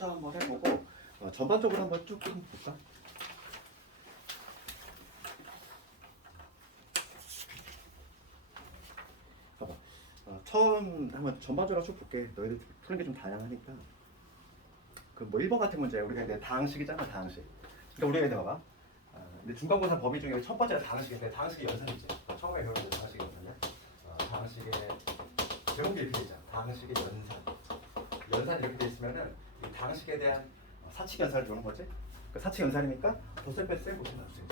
차차 한번 해보고 전반적으로 한번 쭉 볼까? 봐봐. 처음 한번 전반적으로 쭉 볼게. 너희들 푸는 게 좀 다양하니까. 그 뭐 1번 같은 문제 우리가 이제 다항식이잖아, 다항식. 그러니까 우리가 이제 봐봐. 근데 중간고사 범위 중에 첫 번째가 다항식인데 다항식이 연산이지. 처음에 배우는 다항식이 연산이야. 다항식의 제목이 이렇게 되잖아. 다항식의 연산 이렇게 돼 있으면은 이 다항식에 대한 사칙 연산을 주는 거지. 그 사칙 연산이니까 덧셈 뺄셈 곱셈 나눗셈.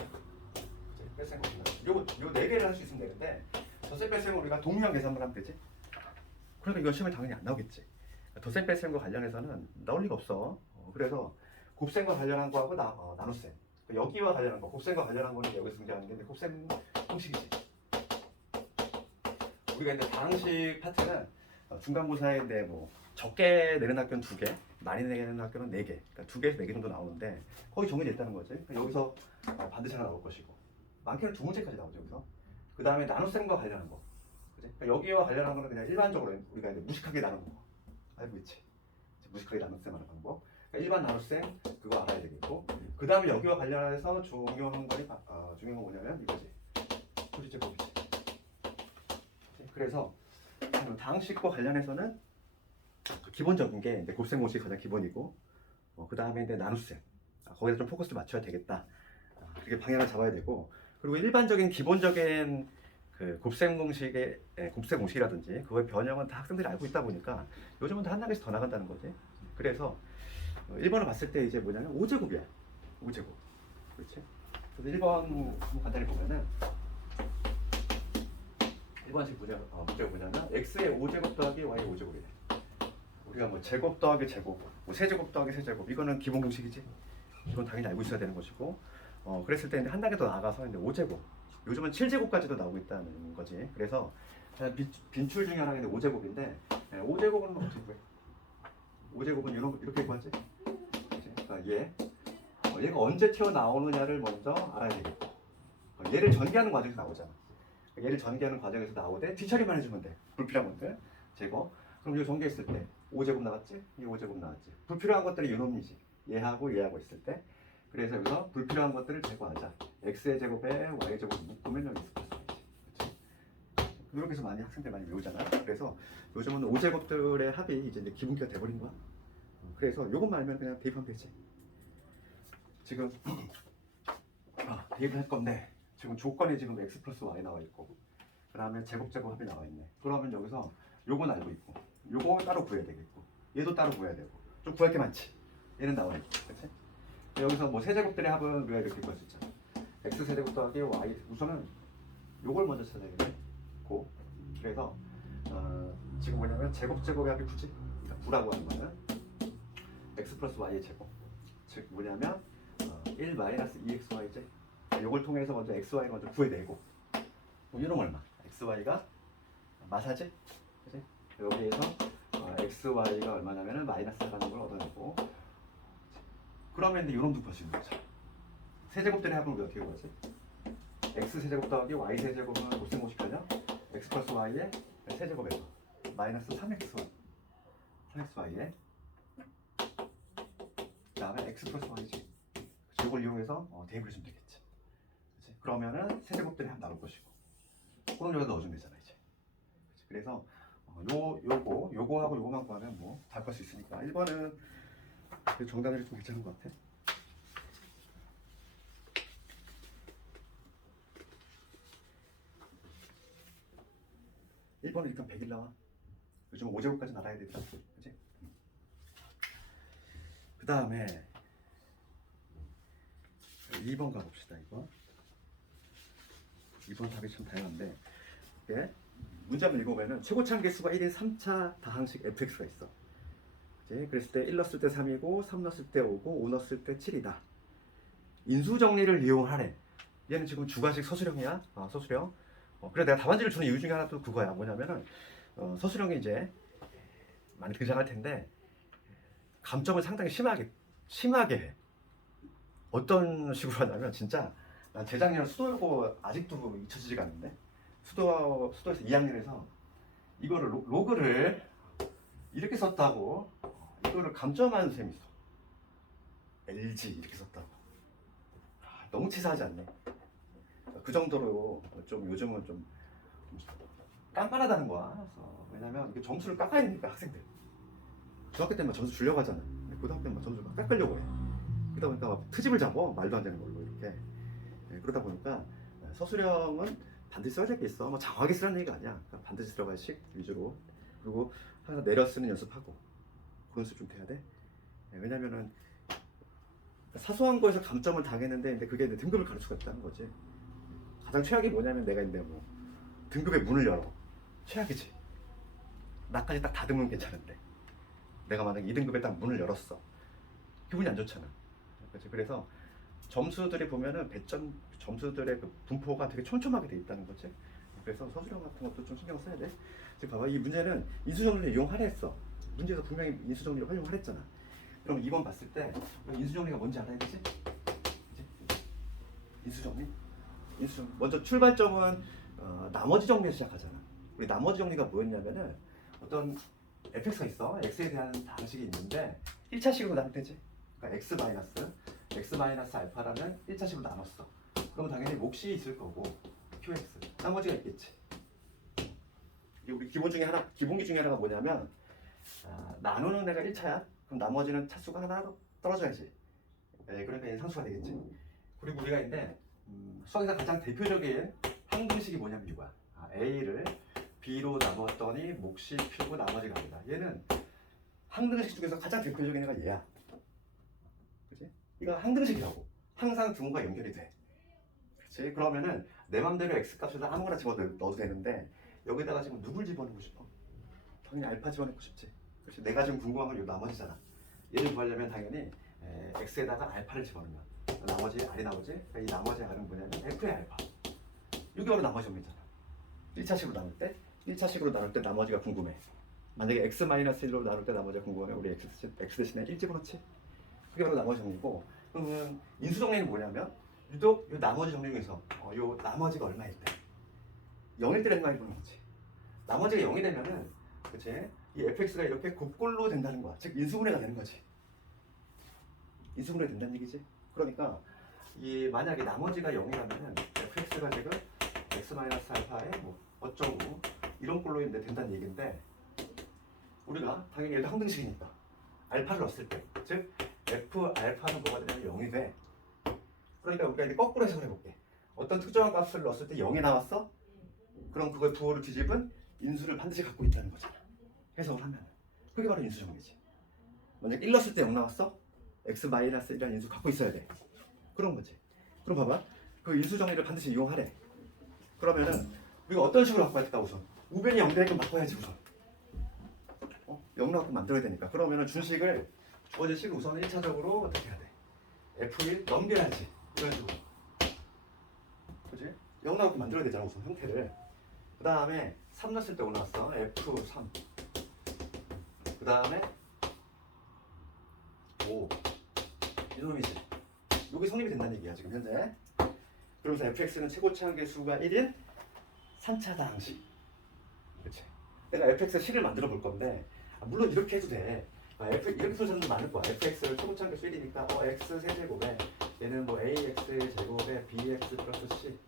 뺄셈 곱셈 나눗셈. 요 네 개를 할 수 있으면 되는데 덧셈 뺄셈은 우리가 동류형 계산만 하면 되지. 그러니까 이거 시험에 당연히 안 나오겠지. 덧셈 뺄셈과 관련해서는 나올 리가 없어. 그래서 곱셈과 관련한 거하고 나눗셈. 여기와 관련한 거, 곱셈과 관련한 거는 여기서 등장하는 게 곱셈 공식이지. 우리가 이제 다항식 파트는 중간고사인데 뭐 적게 내는 학교는 2개, 많이 내는 학교는 4개, 그러니까 2개에서 4개 정도 나오는데 거의 정해져 있다는 거지. 그러니까 여기서 반드시 하나 나올 것이고 많게는 2문제까지 나오죠 여기서. 그 다음에 나눗셈과 관련한 거, 그지? 그러니까 여기와 관련한 거는 그냥 일반적으로 우리가 이제 무식하게 나누는 거, 알고 있지? 무식하게 나눗셈 하는 방법. 그러니까 일반 나눗셈 그거 알아야 되겠고, 그 다음에 여기와 관련해서 중요한 건 뭐냐면 이거지. 소리제곱이지. 그래서 다항식과 관련해서는 기본적인 게 이제 곱셈 공식이 가장 기본이고, 그 다음에 이제 나눗셈, 거기다 좀 포커스를 맞춰야 되겠다. 그게 방향을 잡아야 되고, 그리고 일반적인 기본적인 그 곱셈 공식이라든지 그거의 변형은 다 학생들이 알고 있다 보니까 요즘은 다 한 단계씩 더 나간다는 거지. 그래서 1번을 봤을 때 이제 뭐냐면 5제곱이야. 5제곱. 그렇지? 그래서 1번 한번 간단히 보면은 1번식 문제가 뭐냐면 x의 5제곱 더하기 y의 5제곱이래. 우리가 뭐 제곱 더하기 제곱, 뭐 세제곱 더하기 세제곱, 이거는 기본 공식이지. 이건 당연히 알고 있어야 되는 것이고, 그랬을 때 이제 한 단계 더 나가서 이제 5제곱, 요즘은 7제곱까지도 나오고 있다는 거지. 그래서 빈출 중에 하나가 5제곱인데 5제곱은 어떻게 구해? 5제곱은 이렇게 구하지? 그러니까 얘가 언제 튀어나오느냐를 먼저 알아야 되겠고, 얘를 전개하는 과정에서 나오잖아. 얘를 전개하는 과정에서 나오되 뒤처리만 해주면 돼. 불필요한 것들 제거. 그럼 이거 전개했을 때 5제곱 나왔지? 이 5제곱 나왔지. 불필요한 것들이 이놈이지. 얘하고 있을 때. 그래서 여기서 불필요한 것들을 제거하자. x의 제곱에 y의 제곱 묶으면 여기 있을 거지. 그렇지? 그렇게 해서 학생들 많이 외우잖아. 그래서 요즘은 5제곱들의 합이 이제 기본기가 돼버린 거야. 그래서 요것만 알면 그냥 대입하면 되지. 지금 대입을 할 건데 지금 조건에 지금 x 플러스 y 나와 있고, 그 다음에 제곱 합이 나와 있네. 그러면 여기서 요건 알고 있고, 요거 따로 구해야 되겠고, 얘도 따로 구해야 되고, 좀 구할 게 많지. 얘는 나와 있고, 그렇지? 여기서 뭐 세제곱들의 합은 우리가 이렇게 구할 수 있잖아. x 세제곱 더하기 y, 우선은 요걸 먼저 찾아야겠네. 그래서 지금 뭐냐면 제곱의 합이 9지. 그러니까 9라고 하는 거는 x 플러스 y의 제곱, 즉 뭐냐면 1 마이너스 2xyj. 요걸 통해서 먼저 xy를 먼저 구해내고, 이놈 얼마? xy가 마사지? 그치? 여기에서 xy가 얼마냐면은 마이너스 4라는 걸 얻어내고, 그러면 이제 요놈도 구할 수 있는 거죠. 세제곱들의 합은 우리가 어떻게 구하지? x 세제곱 더하기 y 세제곱은 곱셈 공식하냐? x 플러스 y의 세제곱에서 마이너스 3xy에 그 다음에 x 플러스 y지. 이걸 이용해서 대입을 해주면 되겠지. 그치? 그러면은 세제곱들이 합 나올 것이고, 그럼 여기다 넣어주면 되잖아 이제. 그치? 그래서 요거하고 요거만 구하면 뭐 다 할 수 있으니까 1번은 정답률이 좀 괜찮은 것 같아. (1번은) 일단 100일 나와. 요즘 5제곱까지 나가야 되더라. 그치? 그 다음에 2번 가봅시다. 2번 답이 참 다양한데, 문제 한번 읽어보면 최고차 개수가 1인 3차 다항식 fx가 있어. 그치? 그랬을 때 1 넣었을 때 3이고 3 넣었을 때 5고 5 넣었을 때 7이다. 인수정리를 이용하래. 얘는 지금 주가식 서술형이야. 서술형. 그래 내가 답안지를 주는 이유 중에 하나도 그거야. 뭐냐면은 서술형이 이제 많이 등장할 텐데 감점을 상당히 심하게 해. 어떤 식으로 하냐면, 진짜 난 재작년 수도여고 아직도 잊혀지지가 않는데, 수도에서 2학년에서 이거를 로그를 이렇게 썼다고 이거를 감점하는 셈이 있어. LG 이렇게 썼다고. 너무 치사하지 않니? 그 정도로 좀 요즘은 좀 깐깐하다는 거야. 그래서 왜냐면 이게 점수를 깎아야 되니까 학생들. 중학교 때만 점수 주려고 하잖아. 근데 고등학교 때만 점수를 막 깎으려고 해. 그러다 보니까 막 트집을 잡어. 말도 안 되는 걸로 이렇게. 그러다 보니까 서술형은 반드시 써야 될 게 있어. 뭐 장하게 쓰라는 얘기가 아니야. 그러니까 반드시 들어갈 식 위주로. 그리고 하나 내려 쓰는 연습하고. 그 연습 좀 돼야 돼. 왜냐면은 사소한 거에서 감점을 당했는데 근데 그게 등급을 가를 수가 있다는 거지. 가장 최악이 뭐냐면 내가 이제 뭐 등급의 문을 열어. 최악이지. 나까지 딱 닫으면 괜찮은데 내가 만약에 2등급에 딱 문을 열었어. 기분이 안 좋잖아. 그렇지? 그래서 점수들이 보면은 배점 점수들의 그 분포가 되게 촘촘하게 돼 있다는 거지. 그래서 서술형 같은 것도 좀 신경 써야 돼. 지금 봐봐, 이 문제는 인수정리를 이용하라 했어. 문제에서 분명히 인수정리를 활용하랬잖아. 그럼 2번 봤을 때 인수정리가 뭔지 알아야 되지? 인수정리? 인수정리. 먼저 출발점은 나머지 정리에 시작하잖아. 우리 나머지 정리가 뭐였냐면은 어떤 fx가 있어. x에 대한 방식이 있는데 1차식으로 나눌 테지. 그러니까 x 마이너스 알파라는 1차식으로 나눴어. 그러면 당연히 몫이 있을 거고 qx 나머지가 있겠지. 이게 우리 기본기 중에 하나가 뭐냐면 나누는 애가 1차야. 그럼 나머지는 차수가 하나 떨어져야지. 그러니까 얘는 상수가 되겠지. 그리고 우리가 이제 수학에서 가장 대표적인 항등식이 뭐냐면 이거야. a를 b로 나눴더니 몫이 q고 나머지가 아니다. 얘는 항등식 중에서 가장 대표적인 애가 얘야. 그치? 이거 항등식이라고. 항상 등호가 연결이 돼. 그치? 그러면은 내 맘대로 x 값에서 아무거나 집어넣어도 되는데 여기다가 지금 누굴 집어넣고 싶어? 당연히 알파 집어넣고 싶지. 그렇지? 내가 지금 궁금한 건 이 나머지잖아. 얘를 구하려면 당연히 x에다가 알파를 집어넣으면 나머지 r이 나오지? 그러니까 이 나머지 r은 뭐냐면 f의 알파. 이게 바로 나머지 정리잖아. 1차식으로 나눌 때 나머지가 궁금해. 만약에 x-1로 나눌 때 나머지가 궁금하면 우리 x 대신에 1 집어넣지. 그게 바로 나머지 정리고. 그러면 인수 정리는 뭐냐면 유독 이 나머지 정리 중에서 요 나머지가 얼마일 때 0일 때 얼마일 보는 거지. 나머지가 0이 되면은 그치? 이 fx가 이렇게 곱골로 된다는 거야. 즉 인수분해가 되는 거지. 인수분해 된다는 얘기지. 그러니까 이 만약에 나머지가 0이라면은 fx가 지금 x-알파에 뭐 어쩌고 이런 꼴로 된다는 얘기인데 우리가 당연히 얘도 항등식이니까 알파를 넣었을 때 즉 f 알파는 뭐가 되냐면 0이 돼. 그러니까 우리가 이제 거꾸로 해석을 해볼게. 어떤 특정한 값을 넣었을 때 0이 나왔어? 그럼 그걸 부호를 뒤집은 인수를 반드시 갖고 있다는 거잖아. 해석을 하면 그게 바로 인수 정리지. 만약 1 넣었을 때 0 나왔어? x-1이라는 인수 갖고 있어야 돼. 그런 거지. 그럼 봐봐. 그 인수 정리를 반드시 이용하래. 그러면은 우리가 어떤 식으로 바꿔야 될까 우선? 우변이 0 되게끔 바꿔야지 우선. 0 나오게끔 만들어야 되니까. 그러면은 주식을 주어진 식을 우선 1차적으로 어떻게 해야 돼? F1 넘겨야지. 이런 식으로. 그지? 0 나오게끔 만들어야 되잖아 우선 형태를. 그 다음에 3 넣었을 때 올라왔어. F3. 그 다음에 5. 이놈이지. 이게 성립이 된다는 얘기야 지금 현재. 그러면서 fx는 최고치 한계수가 1인 3차당식. 그치? 내가 fx 식을 만들어 볼 건데 물론 이렇게 해도 돼. 이렇게 쓸 사람도 많을 거야. fx를 최고치 한계수 1이니까 x 세제곱에 얘는 뭐 ax 제곱에 bx 플러스 c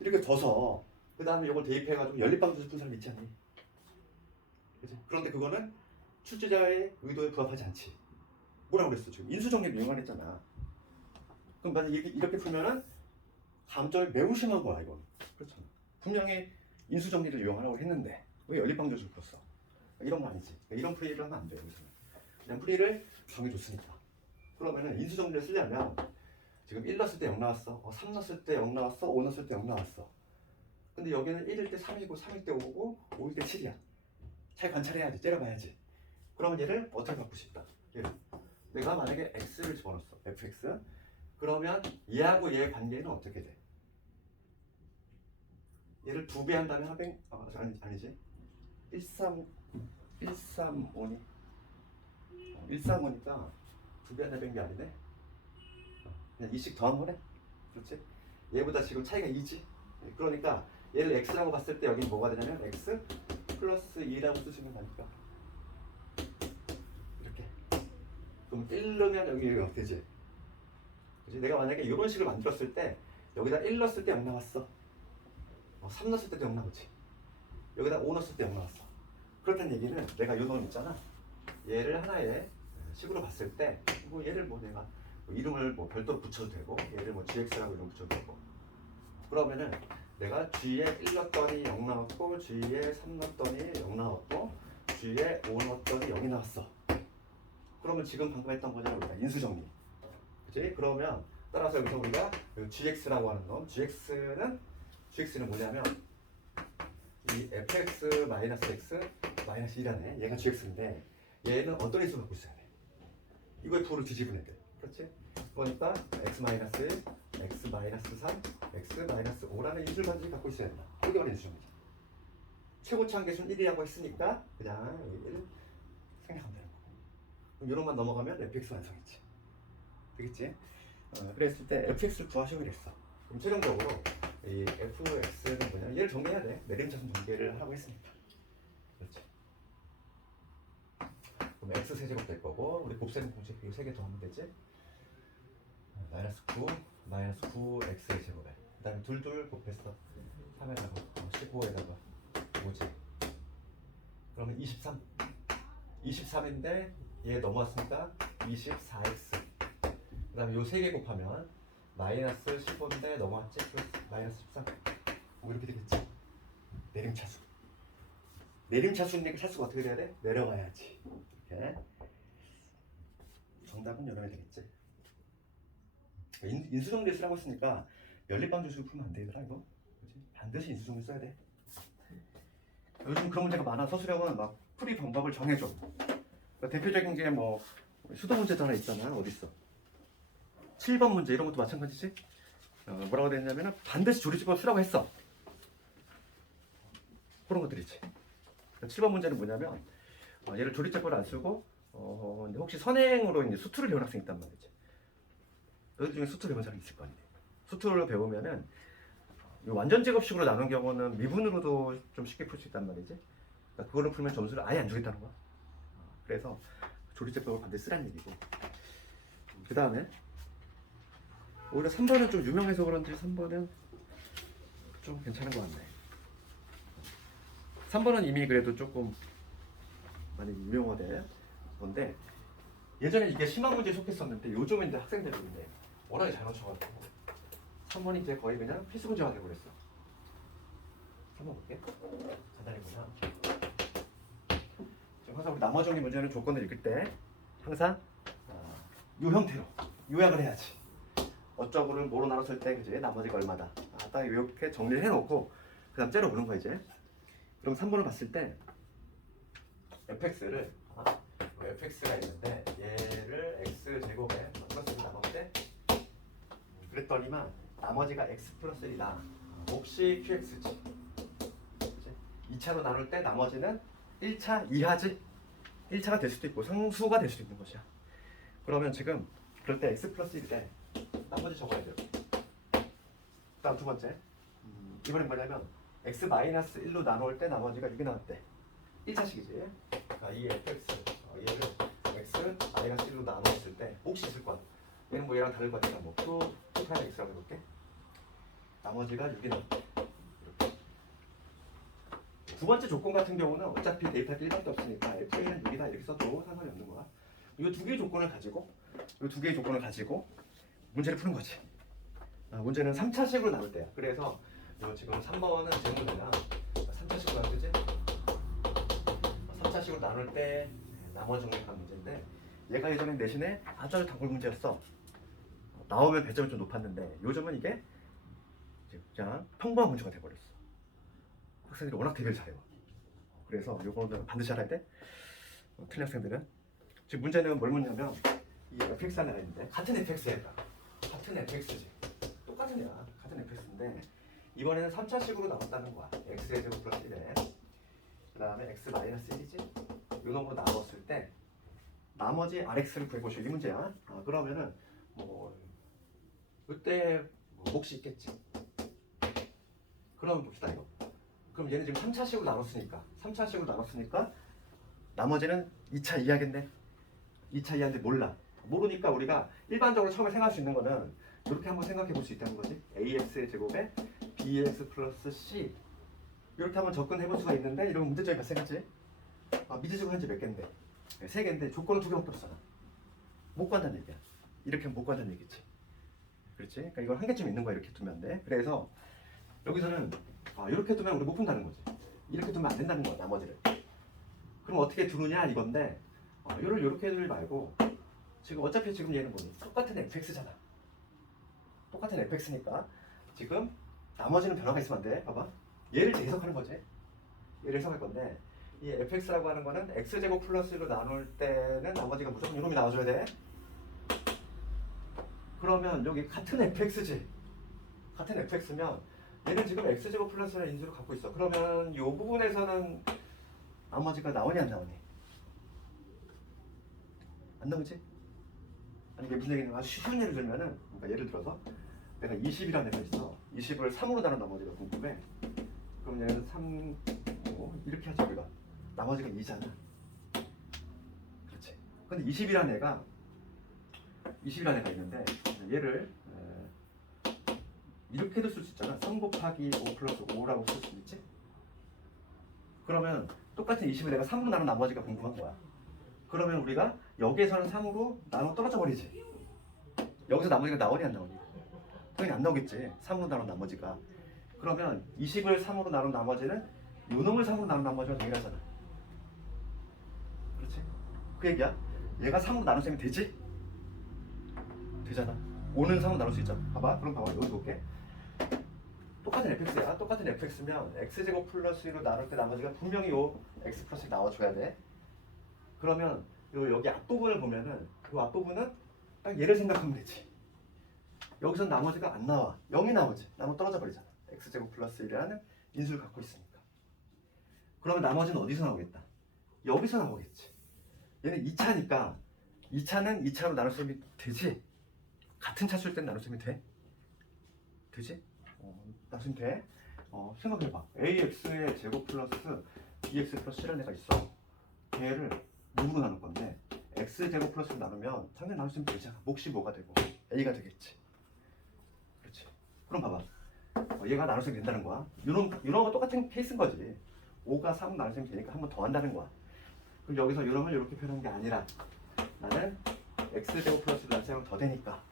이렇게 둬서 그 다음에 이걸 대입해가지고 연립방수 푼 사람 있지 않니? 그치? 그런데 그거는 출제자의 의도에 부합하지 않지. 뭐라고 그랬어 지금? 인수정리를 이용하랬잖아. 그럼 만약 이렇게 풀면은 감점이 매우 심한 거야 이건. 그렇잖아. 분명히 인수정리를 이용하라고 했는데 왜 연립방정식을 풀었어? 이런 거 아니지. 이런 풀이를 하면 안 돼. 여기서는 그냥 풀이를 정해줬으니까. 그러면은 인수정리를 쓰려면 지금 1 넣었을 때 0 나왔어. 3 넣었을 때 0 나왔어. 5 넣었을 때 0 나왔어. 근데 여기는 1일 때 3이고 3일 때 5고 5일 때 7이야. 잘 관찰해야지. 째려봐야지. 그러면 얘를 어떻게 바꾸고 싶다. 얘를 내가 만약에 x를 집어넣었어. fx. 그러면 얘하고 얘의 관계는 어떻게 돼? 얘를 2배 한다면 합행 아니지. 135니 135니까 2배 한다면 합행이 아니네. 그냥 2씩 더한 거네. 그렇지? 얘보다 지금 차이가 2지. 그러니까 얘를 x라고 봤을 때 여기 뭐가 되냐면 x 플러스 2라고 쓰시면 되니까 이렇게. 그럼 1 넣으면 여기 어떻게 되지? 그치? 내가 만약에 이런 식을 만들었을 때 여기다 1 넣었을 때 0 나왔어. 3 넣었을 때도 0 나오지. 여기다 5 넣었을 때 0 나왔어. 그렇다는 얘기는 내가 이 놈 있잖아. 얘를 하나의 식으로 봤을 때 뭐 얘를 뭐 내가 뭐 이름을 뭐 별도로 붙여도 되고 얘를 뭐 gx라고 이름 붙여도 되고 그러면은 내가 g에 1 넣었더니 0 나왔고 g에 3 넣었더니 0 나왔고 g에 5 넣었더니 0이 나왔어. 그러면 지금 방금 했던 거잖아 우리가 인수정리. 그치? 그러면 따라서 여기서 우리가 gx라고 하는 놈 gx는 뭐냐면 이 fx 마이너스 x 마이너스 1이라네. 얘가 gx인데 얘는 어떤 인수 갖고 있어야 돼? 이거의 부호를 뒤집으면 돼. 그렇지? 그러니까 x 마이너스 1, x 마이너스 3, x 마이너스 5라는 인수를 반드시 갖고 있어야 된다. 이게 바로 인수정리지. 최고치 한계수는 1이라고 했으니까 그냥 1 생략하면 되는 거고. 그럼 이런만 넘어가면 fx 완성이지. 되겠지? 그랬을 때 fx를 구하시고 그랬어. 그럼 최종적으로 이 fx는 뭐냐? 얘를 정리해야 돼. 내림차순 전개를 하라고 했으니까. 그렇지. 그럼 x 세제곱 될 거고 우리 곱셈 공식 이 3개 더하면 되지. 마이너스 9 x의 제곱에 그 다음에 둘 곱했어. 3에다가 15에다가 5지. 그러면 23인데 얘 넘어왔으니까 24x. 그 다음에 요 3개 곱하면 마이너스 15인데 넘어왔지? 플러스 마이너스 13. 뭐 이렇게 되겠지? 내림차수. 내림차수니까 차수가 어떻게 돼야 돼? 내려가야지. 이렇게. 정답은 이러면 되겠지. 인수정리 쓰라고 했으니까 연립방정식을 풀면 안 되더라 이거. 그치? 반드시 인수정리 써야 돼. 요즘 그런 문제가 많아. 서술형은 막 풀이 방법을 정해줘. 그러니까 대표적인 게 뭐 수도 문제도 하나 있잖아. 어디 있어? 7번 문제 이런 것도 마찬가지지. 뭐라고 됐냐면은 반드시 조리집을 쓰라고 했어. 그런 것들이지. 7번 문제는 뭐냐면 얘를 조리집을 안 쓰고 이제 혹시 선행으로 이제 수투를 배운 학생이 있단 말이지. 너희 중에 수투를 배운 사람이 있을 거 아니에요. 수투를 배우면은 완전 제곱식으로 나눈 경우는 미분으로도 좀 쉽게 풀 수 있단 말이지. 그러니까 그거를 풀면 점수를 아예 안 주겠다는 거야. 그래서 조리제법을 반드시 쓰라는 얘기고. 그 다음에 오히려 3번은 좀 유명해서 그런지 3번은 좀 괜찮은 것 같네. 3번은 이미 그래도 조금 많이 유명화된 건데 예전에 이게 심화 문제에 속했었는데 요즘은 이제 학생들이 이제 워낙에 잘 맞춰가지고 3번이 이제 거의 그냥 필수 문제가 되어버렸어. 3번 볼게. 간단히 보면 지금 항상 우리 나머지 문제는 조건을 읽을 때 항상 요 형태로 요약을 해야지. 어쩌고를 뭐로 나눴을 때 그지 나머지가 얼마다. 딱 이렇게 정리를 해놓고 그 다음 째려보는 거야 이제. 그럼 3번을 봤을 때 fx를 fx가 있는데 얘를 x제곱에 플러스로 나눌 때 그랬더니만 나머지가 x 플러스 1이다. 몫이 qx지. 2차로 나눌 때 나머지는 1차 이하지. 1차가 될 수도 있고 상수가 될 수도 있는 것이야. 그러면 지금 그럴 때 x 플러스 1이 돼. 나머지 적어야 돼요. 다음 두 번째. 이번엔 뭐냐면 x 마이너스 1로 나눌 때 나머지가 6이 나왔대. 1차식이지. 그러니까 이 fx 얘를 x 마이너스 1로 나눴을 때 몫이 있을 거야. 얘는 뭐 얘랑 다를 거니까 뭐 q 타임 x라고 해볼게. 나머지가 6이 나왔대. 이렇게. 두 번째 조건 같은 경우는 어차피 대입할 게 1밖에 없으니까 f는 6이다 이렇게 써도 상관이 없는 거야. 이 두 개의 조건을 가지고 문제를 푸는 거지. 문제는 3차식으로 나눌 때야. 그래서 지금 3번은 질문이나 3차식으로 나눌 때지? 3차식으로 나눌 때 나머지 정리하는 문제인데 얘가 예전에 내신에 아주 단골 문제였어. 나오면 배점이 좀 높았는데 요즘은 이게 그냥 평범한 문제가 돼버렸어. 학생들이 워낙 대비를 잘해요. 그래서 요거는 반드시 알아야 돼. 틀린 학생들은 지금 문제는 뭘 묻냐면 이 fx 하나가 있는데 같은 fx야. 같은 fx지. 똑같은 애야. 같은 fx인데 이번에는 3차식으로 나왔다는 거야. x의 제곱 플러스 1에 그 다음에 x 마이너스 1이지. 요 놈으로 나눴을 때 나머지 rx를 구해보시오. 이 문제야. 그러면은 뭐 그때 뭐 몫이 있겠지. 그럼 봅시다 이거. 그럼 얘는 지금 3차식으로 나눴으니까 나머지는 2차 이하겠네. 2차 이하인데 몰라. 모르니까 우리가 일반적으로 처음에 생각할 수 있는 거는 이렇게 한번 생각해 볼 수 있다는 거지. AX의 제곱에 BX 플러스 C 이렇게 한번 접근해 볼 수가 있는데 이런 문제점이 발생하지. 미지수가 현재 몇 개인데? 네, 3개인데 조건은 2개밖에 없잖아. 못 구한다는 얘기야. 이렇게 하면 못 구한다는 얘기지. 그렇지? 그러니까 이걸 한 개쯤 있는 거야. 이렇게 두면 돼. 그래서 여기서는 이렇게 두면 우리 못 푼다는 거지. 이렇게 두면 안 된다는 거야. 나머지를. 그럼 어떻게 두느냐 이건데 이걸 이렇게 두지 말고 지금 어차피 지금 얘는 뭐니? 똑같은 fx잖아. 똑같은 fx니까 지금 나머지는 변화가 있으면 안 돼. 봐봐. 얘를 이제 해석하는 거지. 얘를 해석할 건데 이 fx라고 하는 거는 x제곱 플러스로 나눌 때는 나머지가 무조건 이놈이 나와줘야 돼. 그러면 여기 같은 fx지. 같은 fx면 얘는 지금 x제곱 플러스라는 인수를 갖고 있어. 그러면 이 부분에서는 나머지가 나오니 안 나오니? 안 나오지? 아니 이게 무슨 얘기냐면 아주 쉬운 예를 들면은 그러니까 예를 들어서 내가 20이라는 애가 있어. 20을 3으로 나눈 나머지가 궁금해. 그럼 얘는 3, 5 이렇게 하죠 우리가. 나머지가 2잖아. 그렇지. 근데 20이라는 애가 있는데 얘를 이렇게도 쓸 수 있잖아. 3 곱하기 5 플러스 5라고 쓸 수 있지? 그러면 똑같은 20을 내가 3으로 나눈 나머지가 궁금한 거야. 그러면 우리가 여기에서는 3으로 나눠 떨어져 버리지. 여기서 나머지가 나오니 안 나오니? 당연히 안 나오겠지. 3으로 나눈 나머지가. 그러면 20을 3으로 나눈 나머지는 요놈을 3으로 나눈 나머지가 동일하잖아. 그렇지? 그 얘기야. 얘가 3으로 나누면 되지? 되잖아. 5는 3으로 나눌 수 있잖아. 봐봐. 그럼 봐봐. 여기 볼게. 똑같은 fx야. 똑같은 fx면 x제곱 플러스 1로 나눌 때 나머지가 분명히 요 x 플러스 나와줘야 돼. 그러면 여기 앞부분을 보면은 그 앞부분은 딱 얘를 생각하면 되지. 여기서 나머지가 안 나와. 0이 나오지. 나머 떨어져 버리잖아. x제곱 플러스 1이라는 인수를 갖고 있으니까. 그러면 나머지는 어디서 나오겠다? 여기서 나오겠지. 얘는 2차니까 2차는 2차로 나눌 수 있으면 되지? 같은 차수일 땐 나눌 수 있으면 돼? 되지? 나눌 수 있으면 돼? 생각해봐. ax의 제곱 플러스 bx 플러스 c라는 애가 있어. 걔를 6으로 나눌 건데 x제곱 플러스로 나누면 당연히 나눌 수 있으면 되잖아. 몫이 뭐가 되고 a가 되겠지. 그렇지. 그럼 봐봐. 얘가 나눌 수 있으면 된다는 거야. 이런 거가 똑같은 케이스인 거지. 5가 3 나눌 수 있으면 되니까 한 번 더 한다는 거야. 그럼 여기서 이런 걸 이렇게 표현한 게 아니라 나는 x제곱 플러스로 나눌 수 있으면 더 되니까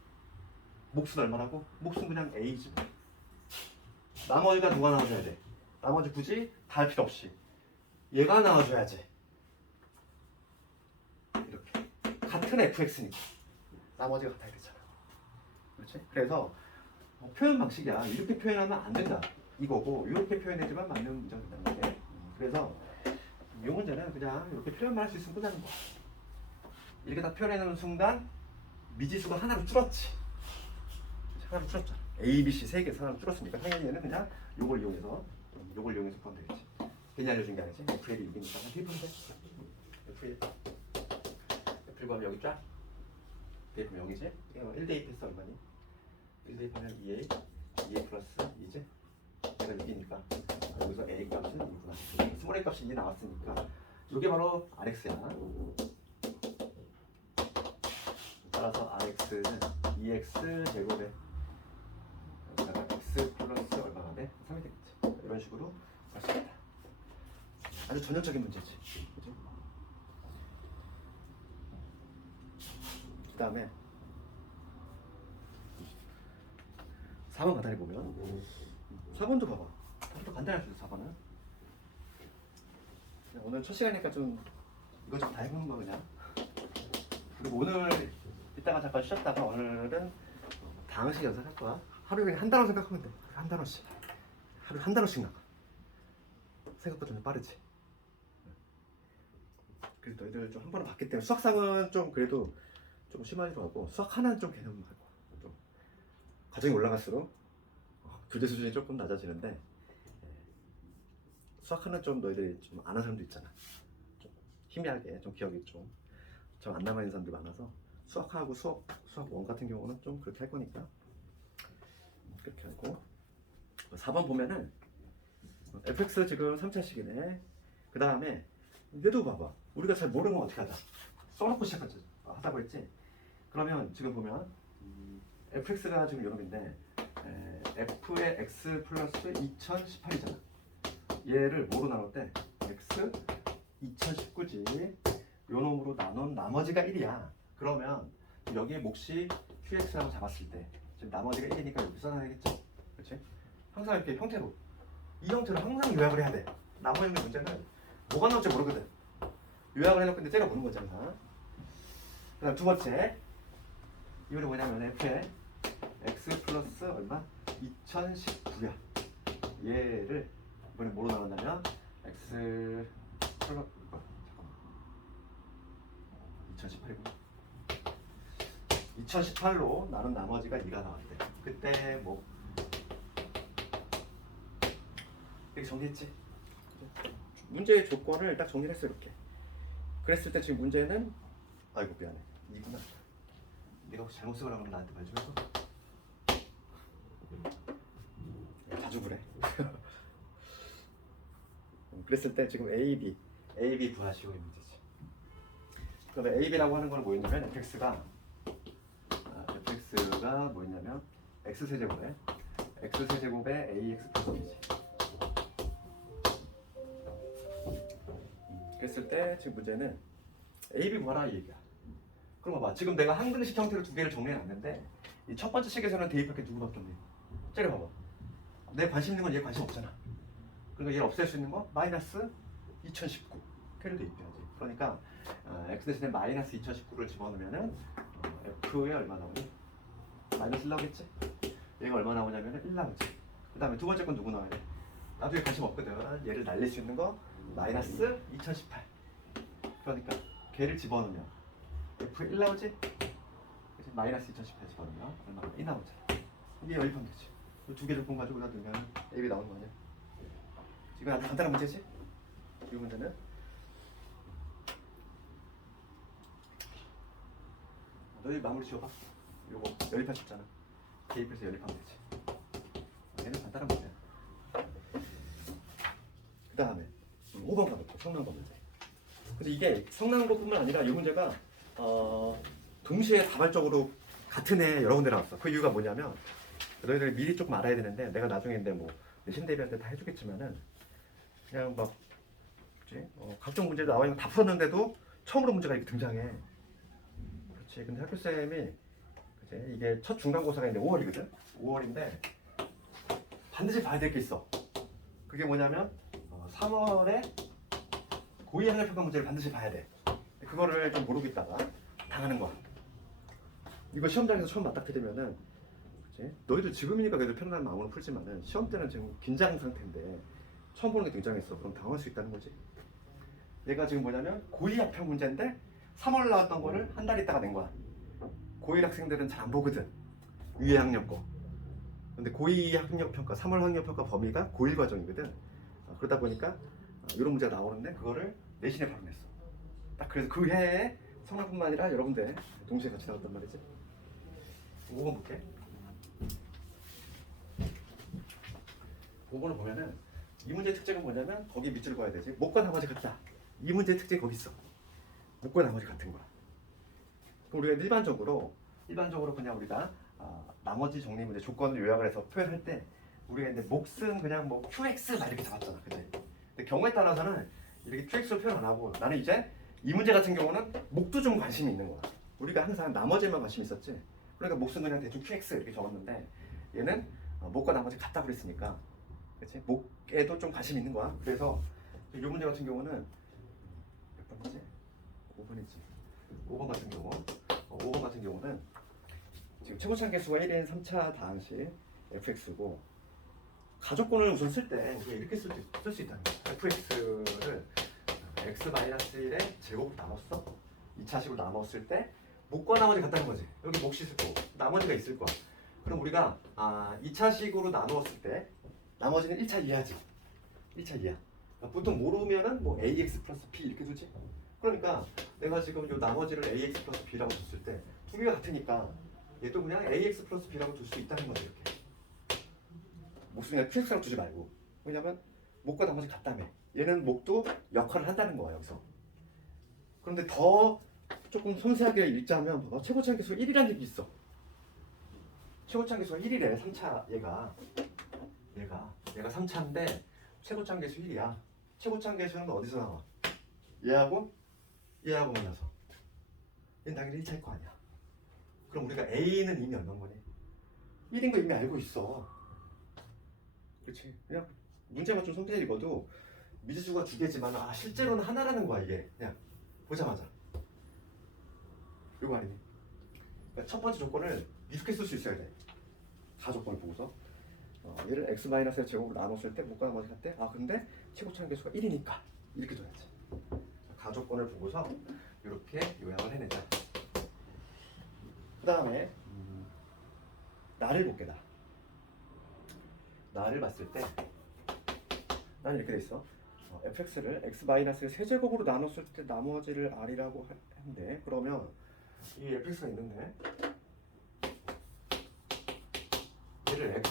몫은 얼마라고? 몫은 그냥 a지. 나머지가 누가 나와줘야 돼? 나머지 굳이 다 할 필요 없이 얘가 나와줘야지. 이렇게 같은 fx니까 나머지가 같아야 되잖아. 그렇지? 그래서 표현 방식이야. 이렇게 표현하면 안 된다 이거고 이렇게 표현해주면 맞는 문제가 된다는 거지. 그래서 이 문제는 그냥 이렇게 표현만 할 수 있으면 끝나는 거야. 이렇게 다 표현해놓은 순간 미지수가 하나로 줄었지. 하나로 줄었잖아. A, B, C 3개 하나로 줄었으니까 당연히 얘는 그냥 요걸 이용해서 풀면 되겠지. 괜히 알려준 게 아니지. FL이 6이니까 어떻게 풀면 돼? FL 구하면 여기 쫙 대입하면 0이지? 1 대입해서 얼마니? 1 대입하면 2A 플러스 2지? 얘가 6이니까 여기서 A 값은 2구나. 스몰 A 값이 2 나왔으니까 이게 바로 RX야. 따라서 RX는 2X 제곱에 여기다가 X 플러스 얼마가 돼? 3이 되겠지. 이런 식으로 할 수 있다. 아주 전형적인 문제지. 그치? 그 다음에 4번 간단히 보면 4번도 봐봐. 더 간단할 수 있어. 4번은 오늘 첫 시간이니까 좀 이것저것 다 해보는 거 그냥. 그리고 오늘 이따가 잠깐 쉬었다가 오늘은 다항식 연습할 거야. 하루에 그냥 한 단어 생각하면 돼. 한 단어씩. 하루에 한 단어씩 나가. 생각보다 좀 빠르지. 그래서 너희들 좀 한 번은 봤기 때문에 수학상은 좀 그래도 좀 심하기도 하고 수학 하나는 좀 개념 하고 좀 과정이 올라갈수록 교재 수준이 조금 낮아지는데 수학 하나는 좀 너희들이 좀 아는 사람도 있잖아. 좀 희미하게 좀 기억이 좀 안 남아있는 사람들이 많아서 수학하고 수학 1 같은 경우는 좀 그렇게 할 거니까 그렇게 하고 4번 보면은 fx 지금 3차식이네. 그 다음에 얘도 봐봐. 우리가 잘 모르는 건 어떻게 하자. 써놓고 시작하자고 했지. 그러면 지금 보면 fx가 지금 이놈인데 f의 x 플러스 2018이잖아. 얘를 뭐로 나눌 때 x 2019지 요 놈으로 나눈 나머지가 1이야. 그러면 여기에 몫이 qx라고 잡았을 때 지금 나머지가 1이니까 여기 써놔야겠죠. 그렇지? 항상 이렇게 형태로 이 형태로 항상 요약을 해야 돼. 나머지 문제는 뭐가 나올지 모르거든. 요약을 해놓고 근데 째려보는 거잖아. 그 다음 두 번째 이거는 뭐냐면 f의 x 플러스 얼마? 2019야. 얘를 이번에 뭐로 나눈다면 x 플러스 잠깐만 2018이구나. 2018로 나눈 나머지가 2가 나왔대. 그때 뭐 이렇게 정리했지. 문제의 조건을 딱 정리를 했어 이렇게. 그랬을 때 지금 문제는 아이고 미안해 이구나. 네가 혹시 잘못 쓰거나 그러면 나한테 말 좀 해줘. 자주 그래. 그랬을 때 지금 A, B 구하시오 이 문제지. 그러면 A, B라고 하는 건 뭐였냐면 fx가 뭐였냐면 x 세제곱에 ax 플러스 b지. 그랬을 때 지금 문제는 A, B 구하라 이 얘기야. 그럼 봐봐. 지금 내가 한 그릇식 형태로 두 개를 정리해놨는데 이 첫 번째 식에서는 대입할 게 누구밖에 없네. 째려봐봐. 내 관심 있는 건 얘 관심 없잖아. 그러니까 얘를 없앨 수 있는 거 마이너스 2019 걔를 대입해야지. 그러니까 x 대신에 마이너스 2019를 집어넣으면은 f에 얼마 나오니? 마이너스 1 나오겠지? 얘가 얼마 나오냐면은 1 나오지. 그 다음에 두 번째 건 누구 나와야 돼? 나도 얘 관심 없거든. 얘를 날릴 수 있는 거 마이너스 2018. 그러니까 걔를 집어넣으면 f에 1 나오지? 그치? 마이너스 2018 집어넣으면 얼마나? 2 나오잖아. 이게 연립하면 되지. 두 개 조건 가지고 넣으면 AB 나오는 거 아니야? 이거 아주 간단한 문제지? 이 문제는 너희 마무리 지어봐. 요거 연립할 수 있잖아. 대입해서 연립하면 되지. 얘는 간단한 문제야. 그 다음에 5번 가볼게. 성난거 문제. 근데 이게 성난거뿐만 아니라 이 문제가 동시에 다발적으로 같은 해 여러 군데 나왔어. 그 이유가 뭐냐면 너희들이 미리 조금 알아야 되는데 내가 나중에 뭐 내신 대비한테 다 해주겠지만은 그냥 막 각종 문제 나와 있는 거 다 풀었는데도 처음으로 문제가 이렇게 등장해. 그렇지. 근데 학교쌤이 그치? 이게 첫 중간고사가 이제 5월이거든. 5월인데 반드시 봐야 될 게 있어. 그게 뭐냐면 3월에 고2 학력평가 문제를 반드시 봐야 돼. 그거를 좀 모르고 있다가 당하는 거야. 이거 시험장에서 처음 맞닥뜨리면은 너희들 지금이니까 그래도 편안한 마음으로 풀지만은 시험 때는 지금 긴장 상태인데 처음 보는 게 등장했어. 그럼 당할 수 있다는 거지. 얘가 지금 뭐냐면 고2 학평 문제인데 3월 나왔던 거를 한 달 있다가 낸 거야. 고1 학생들은 잘 안 보거든. 위에 학력 거. 근데 고2 학력평가, 3월 학력평가 범위가 고1 과정이거든. 그러다 보니까 이런 문제가 나오는데 그거를 내신에 바로 냈어. 딱 그래서 그 해에 성악뿐만 아니라 여러 군데 동시에 같이 나왔단 말이지. 5번 볼게. 5번을 보면은 이 문제의 특징은 뭐냐면 거기 밑줄을 봐야 되지. 목과 나머지 같다. 이 문제의 특징이 거기 있어. 목과 나머지 같은 거야. 그럼 우리가 일반적으로 그냥 우리가 나머지 정리 문제 조건을 요약을 해서 표현할 때 우리가 이제 몫은 그냥 뭐 QX 막 이렇게 잡았잖아. 그치? 근데 경우에 따라서는 이렇게 QX로 표현 안 하고 나는 이제 이 문제 같은 경우는 목도 좀 관심이 있는 거야. 우리가 항상 나머지만 관심이 있었지. 그러니까 몫은 그냥 대충 QX 이렇게 적었는데 얘는 목과 나머지 같다 그랬으니까 그치? 목에도 좀 관심이 있는 거야. 그래서 이 문제 같은 경우는 몇 번이지? 5번이지. 5번 같은 경우는 지금 최고차 개수가 1인 3차 다항식 fx고 가족권을 우선 쓸 때 우리가 이렇게 쓸 수 있다는 거야. fx를 x-1의 제곱으로 나눴어. 2차식으로 나눴을 때 목과 나머지 같다는 거지. 여기 몫이 있을 거고 나머지가 있을 거야. 그럼 우리가 2차식으로 나누었을 때 나머지는 1차 이하지. 1차 이하. 그러니까 보통 모르면은 뭐 ax 플러스 b 이렇게 두지. 그러니까 내가 지금 요 나머지를 ax 플러스 b라고 줬을 때 두 개가 같으니까 얘도 그냥 ax 플러스 b라고 둘 수 있다는 거지. 이렇게 몫은 그냥 qx라고 두지 말고. 왜냐면 목과 나머지 같다며. 얘는 목도 역할을 한다는 거야 여기서. 그런데 더 조금 섬세하게 읽자면 봐봐. 최고차 계수 1이라는 얘기 있어. 최고차 계수가 1이래. 3차 얘가 3차인데 최고차 계수 1이야. 최고차 계수는 어디서 나와? 얘하고 만나서. 얘는 당연히 1차일 거 아니야. 그럼 우리가 A는 이미 얼마인 거니? 1인 거 이미 알고 있어. 그렇지. 그냥 문제만 좀 섬세히 읽어도 미지수가 두 개지만 실제로는 하나라는 거야 이게. 그냥 보자마자. 이거 아니니? 그러니까 첫 번째 조건을 미숙해 쓸 수 있어야 돼. 다 조건을 보고서 얘를 x-의 제곱으로 나눴을 때 뭐가 나머지가 때? 근데 최고차 계수가 1이니까 이렇게 둬야지. 가조건을 보고서 이렇게 요약을 해내자. 그 다음에 나를 볼게. 나를 봤을 때 난 이렇게 돼 있어. fx를 x-의 세제곱으로 나눴을 때 나머지를 r이라고 했는데, 그러면 이 fx가 있는데 얘를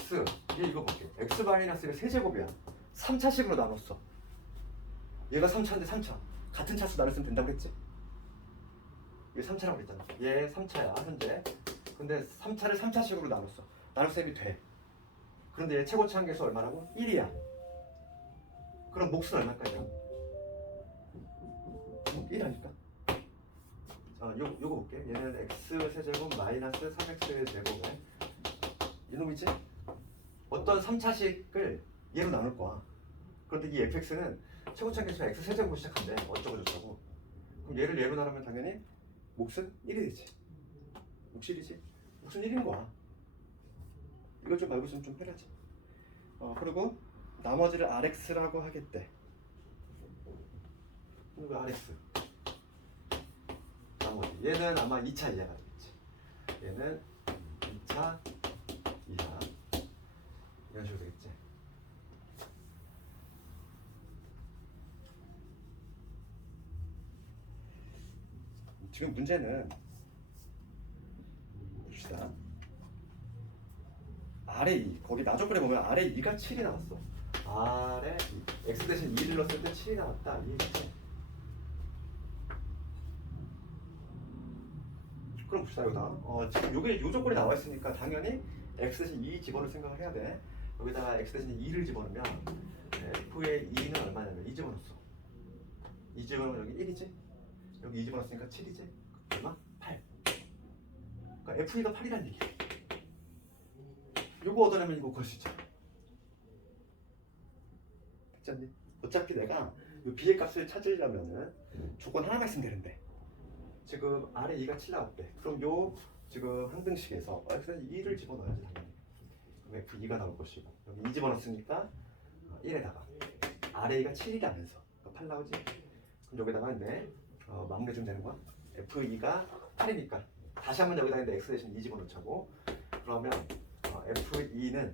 얘 이거 볼게. x-의 세제곱이야. 3차식으로 나눴어. 얘가 3차인데 3차 같은 차수 나눴으면 된다고 했지? 얘 3차라고 그랬잖아. 얘 3차야 현재. 근데 3차를 3차식으로 나눴어. 나눌 셈이 돼. 그런데 얘 최고차 한계수 얼마라고? 1이야. 그럼 몫은 얼마까지야? 1하니까. 요거 볼게. 얘는 x 세제곱 마이너스 3x 제곱에 이놈이지? 어떤 3차식을 얘로 나눌 거야. 그런데 이 fx는 최고차 한계수가 x 세제곱으로 시작한대. 어쩌고 저쩌고. 그럼 얘를 얘로 나누면 당연히 몫은 1이 되지. 몫 1이지. 몫은 1인 거야. 이걸 좀 알고 있으면 좀 편하지. 그리고 나머지를 rx라고 하겠대. 이거 rx. 나머지. 얘는 아마 2차 이하가 되겠지. 얘는 2차 이하. 이런 식으로 되겠지. 지금 문제는 봅시다. 아래 2, 거기 나조건에 보면 아래 2가 7이 나왔어. 아래 2, x 대신 2를 넣었을 때 7이 나왔다. 그럼 봅시다. 여기다 지금 요게 요 조건이 나와 있으니까 당연히 x 대신 2 집어넣을 생각을 해야 돼. 여기다가 x 대신 2를 집어넣으면 f의 2는 얼마냐면 2 집어넣었어. 2 집어넣으면 여기 1이지? 여기 2 집어넣었으니까 7이지? 얼마? 8. 그러니까 f2가 8이라는 얘기야. 요거 얻어내면 이거 구할 수 있잖아. 됐지 않니? 어차피 내가 이 b의 값을 찾으려면은 조건 하나만 있으면 되는데, 지금 아래 2가 7 나왔대. 그럼 요 지금 항등식에서 x는 2를 집어넣어야지 당연히. 그럼 f2가 나올 것이고, 여기 2 집어넣었으니까 1에다가 아래 2가 7이라면서 8 나오지? 그럼 여기다가 이제 마무리 좀 되는 거야. f2가 8이니까 다시 한번 여기다 이제 x 대신 2 집어넣자고. 그러면 f2는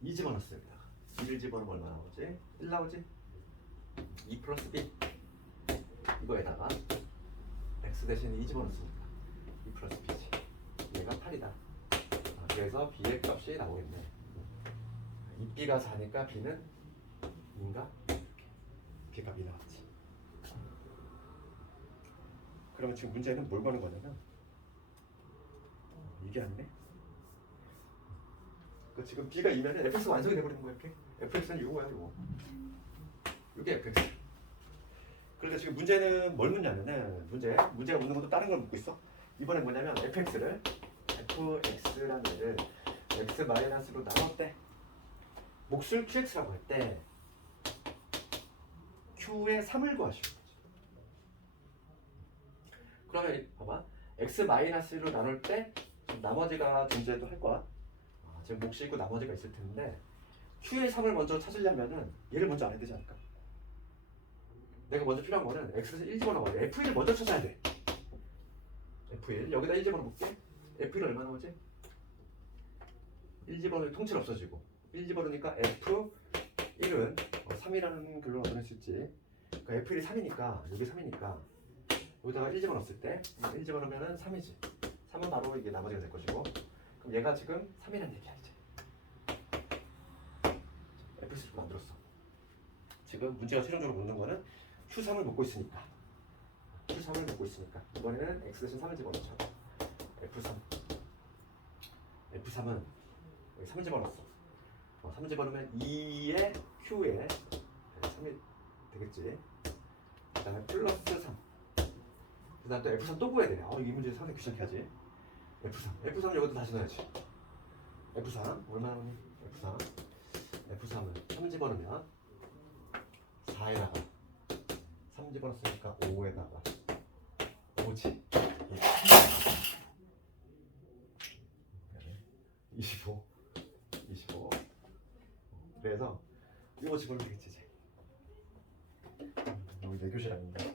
2 집어넣었어요. 여기다가 2를 집어넣으면 얼마 나오지? 1 나오지? 2 플러스 b. 이거에다가 x 대신 2 집어넣었으니까 2 플러스 b지. 얘가 8이다. 그래서 b의 값이 나오겠네. 이 b가 4니까 b는 2인가? b 값이 나왔지. 그러면 지금 문제는 뭘 거는 거냐면 이게 아니네. 지금 b가 2면은 fx가 완성이 돼버리는 거야. 이렇게 fx는 이거야. 이게 fx. 그런데 지금 문제는 뭘 묻냐면은 문제가 묻는 것도 다른 걸 묻고 있어. 이번엔 뭐냐면 fx라는 애를 x-로 나눴대. 몫을 qx라고 했대. q의 3을 구하시오. 그러면 봐봐. x-로 나눌 때 나머지가 존재도 할 거야. 지금 몫이 있고 나머지가 있을 텐데 q의 3을 먼저 찾으려면은 얘를 먼저 알아야 되지 않을까? 내가 먼저 필요한 거는 x에서 1 집어넣어야 돼. f1을 먼저 찾아야 돼. f1 여기다 1 집어넣어볼게. f1 얼마 나오지? 1 집어넣으면 통째로 없어지고 1 집어넣으니까 f1은 3이라는 글로 얻어낼 수 있지. 그러니까 f1이 3이니까 여기 3이니까 여기다가 1 집어넣었을 때 1 집어넣으면 3이지. 3은 바로 이게 나머지가 될 것이고, 그럼 얘가 지금 3이라는 얘기야. 이제 f3를 만들었어. 지금 문제가 최종적으로 묻는 거는 q3을 묻고 있으니까 q3 F3을 갖고 있으니까 이번에는 X 대신 3을 집어넣자. F3은 여기 3 집어넣었어. 3 집어넣으면 2에 Q에 3이 되겠지. 그 다음에 플러스 3. 그 다음에 또 F3 또 구해야 되네. 이 문제 상당히 귀찮게 하지. F3 여기도 다시 넣어야지. F3 얼마나 오니? F3은 3 집어넣으면 4에다가 3 집어넣었으니까 5에다가 5지. 25. 그래서 이거 집어넣으면 되겠지 이제. 여기 내 교실 아닌데.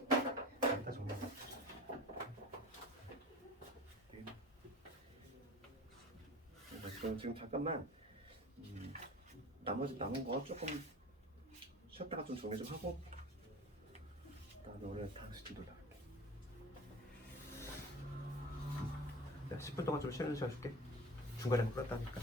일단 정리하자. 지금 잠깐만 나머지 남은 거 조금 쉬었다가 좀 정리 좀 하고 나는 오늘 당신 놀러갈게. 내가 10분 동안 좀 쉬는 시간 줄게. 중간에 끌었다니까.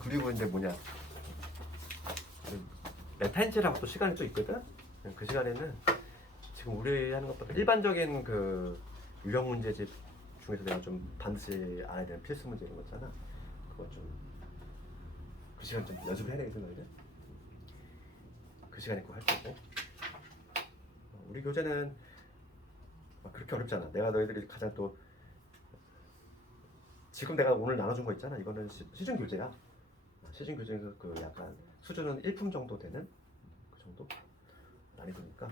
그리고 이제 뭐냐, 메타인지라고 또 시간이 또 있거든. 그 시간에는 지금 우리 하는 것보다 일반적인 그 유형 문제집 중에서 내가 좀 반드시 알아야 되는 필수 문제 이런 거 있잖아. 그거 좀 그 시간 좀 연습을 해야 되겠어 너희들. 그 시간에 그거 할 거고. 우리 교재는 그렇게 어렵잖아. 내가 너희들이 가장 또 지금 내가 오늘 나눠준 거 있잖아. 이거는 시중 교재야. 시중 교재에서 그 약간 수준은 1품 정도 되는 그 정도 난이도니까